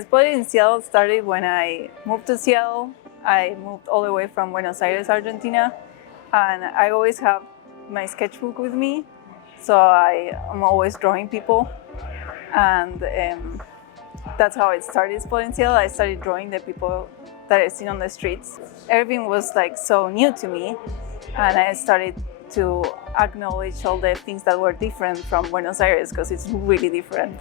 Spotted in Seattle started when I moved to Seattle. I moved all the way from Buenos Aires, Argentina, and I always have my sketchbook with me, so I'm always drawing people, and that's how it started. Spotted in Seattle, I started drawing the people that I seen on the streets. Everything was like so new to me, and I started to acknowledge all the things that were different from Buenos Aires, because it's really different.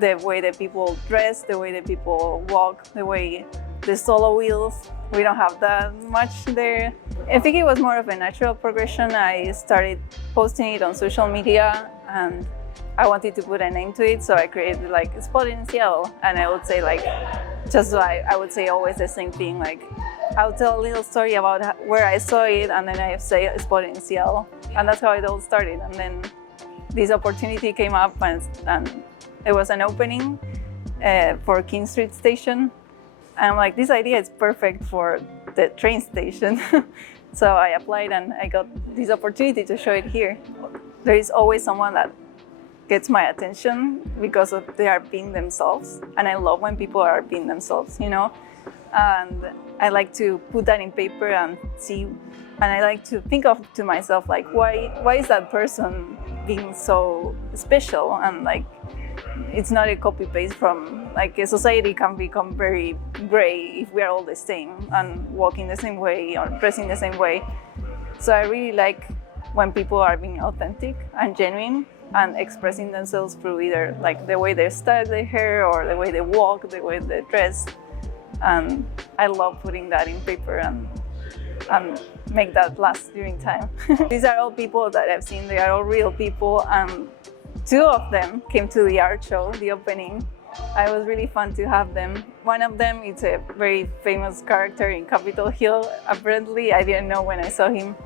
The way that people dress, the way that people walk, the way the solo wheels, we don't have that much there. I think it was more of a natural progression. I started posting it on social media and I wanted to put a name to it, so I created like Spotted in Seattle, and I would say like, just like I would say always the same thing, like I would tell a little story about where I saw it, and then I say Spotted in Seattle, and that's how it all started. And then this opportunity came up, and it was an opening for King Street Station. And I'm like, this idea is perfect for the train station. So I applied and I got this opportunity to show it here. There is always someone that gets my attention because they are being themselves. And I love when people are being themselves, you know? And I like to put that in paper and see, and I like to think to myself, like, why is that person being so special? And like, it's not a copy paste from, like, a society can become very gray if we are all the same and walking the same way or dressing the same way. So I really like when people are being authentic and genuine and expressing themselves through either like the way they style their hair or the way they walk, the way they dress. And I love putting that in paper and make that last during time. These are all people that I've seen. They are all real people, and two of them came to the art show, the opening. It was really fun to have them. One of them is a very famous character in Capitol Hill. Apparently, I didn't know when I saw him.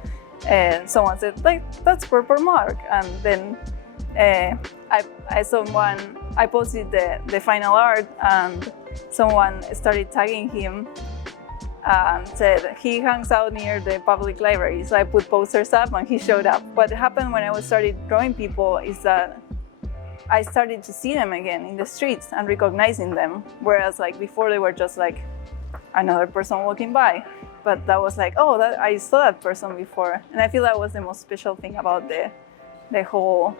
Someone said, like, that's Purple Mark. And then I posted the final art, and someone started tagging him and said he hangs out near the public library. So I put posters up and he showed up. What happened when I started drawing people is that I started to see them again in the streets and recognizing them. Whereas like before they were just like another person walking by. But that was like, oh, I saw that person before. And I feel that was the most special thing about the whole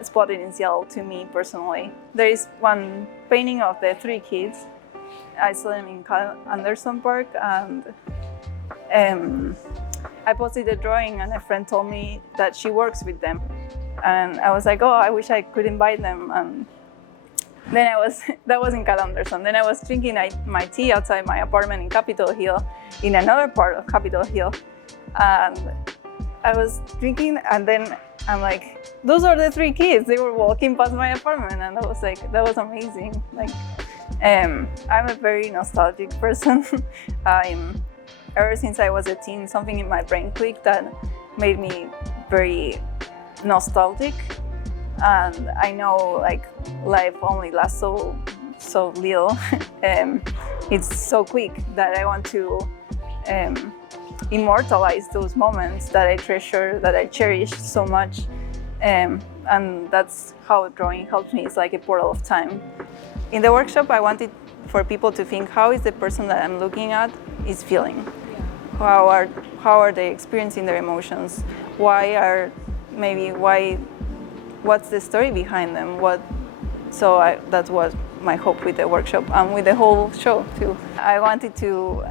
Spotted in Seattle to me personally. There is one painting of the three kids. I saw them in Anderson Park, and I posted a drawing, and a friend told me that she works with them. And I was like, oh, I wish I could invite them. And then that was in Cal Anderson. Then I was drinking my tea outside my apartment in Capitol Hill, in another part of Capitol Hill. And I was drinking, and then I'm like, those are the three kids. They were walking past my apartment, and I was like, that was amazing. Like, I'm a very nostalgic person. Ever since I was a teen, something in my brain clicked that made me very nostalgic. And I know like life only lasts so little. It's so quick that I want to immortalize those moments that I treasure, that I cherish so much. And that's how drawing helps me. It's like a portal of time. In the workshop, I wanted for people to think, how is the person that I'm looking at is feeling? How are they experiencing their emotions? What's the story behind them? That was my hope with the workshop and with the whole show too. I wanted to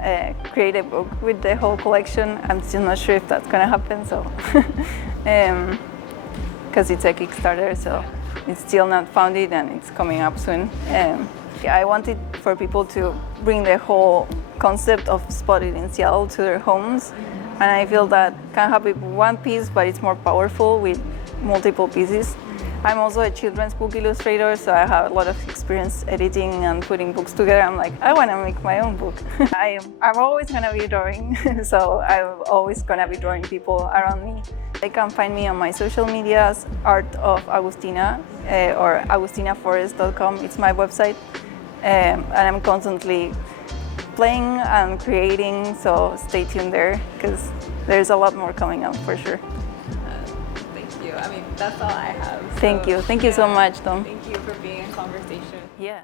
create a book with the whole collection. I'm still not sure if that's gonna happen, so because it's a Kickstarter, so it's still not funded and it's coming up soon. I wanted for people to bring the whole concept of Spotted in Seattle to their homes, and I feel that can happen with one piece, but it's more powerful with multiple pieces. I'm also a children's book illustrator, so I have a lot of experience editing and putting books together. I'm like, I want to make my own book. I'm always going to be drawing, so I'm always going to be drawing people around me. They can find me on my social medias, Art of Agustina, or agustinaforest.com. It's my website, and I'm constantly playing and creating, so stay tuned there because there's a lot more coming up for sure. Thank you. you. I mean, that's all I have. Thank you so much, Tom. Thank you for being in conversation. Yeah.